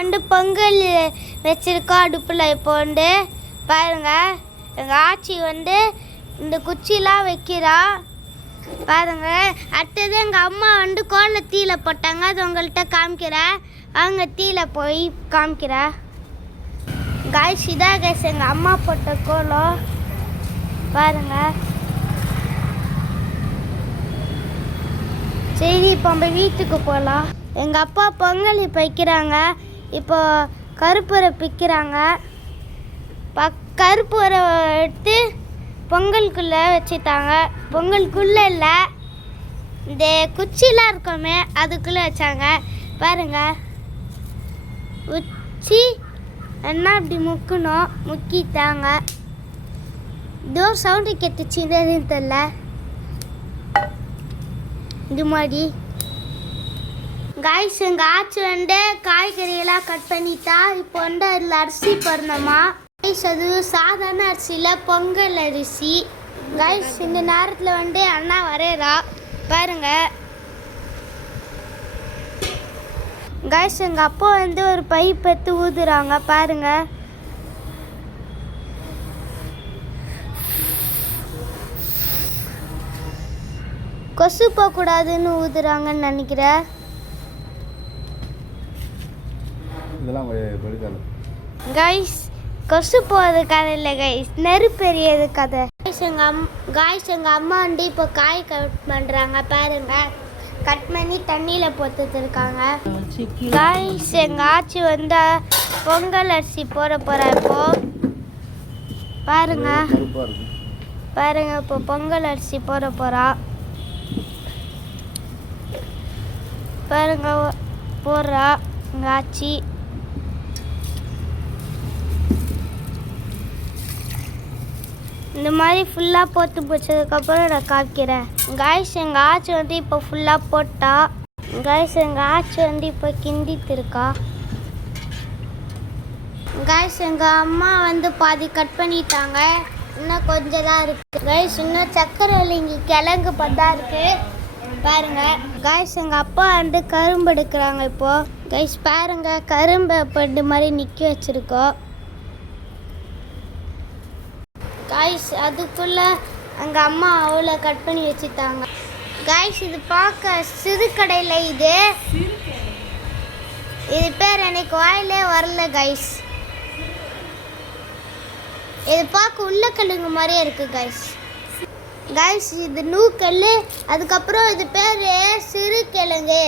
வந்து பொங்கல் வச்சிருக்கோம் அடுப்பில். இப்போ வந்து பாருங்க, எங்கள் ஆச்சி வந்து இந்த குச்சிலாம் வைக்கிறா பாருங்க. அடுத்தது எங்கள் அம்மா வந்து கோலை தீயில போட்டாங்க, அது உங்கள்கிட்ட காமிக்கிறேன். அவங்க தீயில போய் காமிக்கிறேன். காய்ஸ் இதான் கைஸ் எங்கள் அம்மா போட்ட கோலம் பாருங்க. சரி, இப்போ நம்ம வீட்டுக்கு போகலாம். எங்கள் அப்பா பொங்கல் இப்போ வைக்கிறாங்க. இப்போ கருப்பூரை பிக்கிறாங்க. கருப்பூரை எடுத்து பொங்கலுக்குள்ளே வச்சுட்டாங்க. பொங்கலுக்குள்ளே இல்லை, இந்த குச்சிலாம் இருக்கோமே அதுக்குள்ளே வச்சாங்க பாருங்க. உச்சி என்ன இப்படி முக்கணும், முக்கிட்டாங்க. இதோ சவுண்டு கேட்டுச்சுன்னு தெரியல. இது மாதிரி காய்ஸ் எங்கள் ஆச்சி வந்து காய்கறியெல்லாம் கட் பண்ணிட்டா. இப்போ வந்து அதில் அரிசி போடணுமா காய்ஸ். அது சாதாரண அரிசியில் பொங்கல் அரிசி காய்ஸ். இந்த நேரத்தில் வந்து அண்ணா வரையறா பாருங்க காய்ஸ். எங்கள் அப்பா வந்து ஒரு பைப் எடுத்து ஊதுறாங்க பாருங்க. கொசு போகக்கூடாதுன்னு ஊதுறாங்கன்னு நினைக்கிறேன். காய்ஸ் கொசு போகிறது கதை இல்லை கைஸ், நெருப்பெரியது கதை. காய்ஸ் எங்கள் அம்மா வந்து இப்போ காய் கட் பண்ணுறாங்க பாருங்க. கட் பண்ணி தண்ணியில் போட்டுட்டு இருக்காங்க காய்ஸ். எங்கள் ஆச்சி வந்து பொங்கல் அரிசி போட போகிறா இப்போ பாருங்க. பாருங்க இப்போ பொங்கல் அரிசி போட போகிறா பாருங்க. போடுறா எங்கள் ஆச்சி. இந்த மாதிரி ஃபுல்லாக போட்டு பிடிச்சதுக்கப்புறம் நான் காய்க்கிறேன் காய்ஸ். எங்கள் ஆச்சி வந்து இப்போ ஃபுல்லாக போட்டா காய்ஸ். எங்கள் ஆச்சி வந்து இப்போ கிண்டிட்டு இருக்கா காய்ஸ். எங்கள் அம்மா வந்து பாதி கட் பண்ணிட்டாங்க, இன்னும் கொஞ்சம் தான் இருக்குது காய்ஸ். இன்னும் சக்கரை இல்லைங்க, கிழங்கு பத்தா இருக்குது பாருங்க காய்ஸ். எங்கள் அப்பா வந்து கரும்பு எடுக்கிறாங்க இப்போ காய்ஸ். பாருங்க கரும்பை பட்டு மாதிரி நிற்க வச்சுருக்கோம் காய்ஸ். அதுக்குள்ளே எங்கள் அம்மா அவ்வளோ கட் பண்ணி வச்சுட்டாங்க காய்ஸ். இது பார்க்க சிறு கடையில் இது பேர் எனக்கு வாயிலே வரல காய்ஸ். இது பார்க்க உருளைக்கிழங்கு மாதிரியே இருக்குது காய்ஸ். காய்ஸ் இது நூக்கல், அதுக்கப்புறம் இது பேர் சிறு கிழங்கு.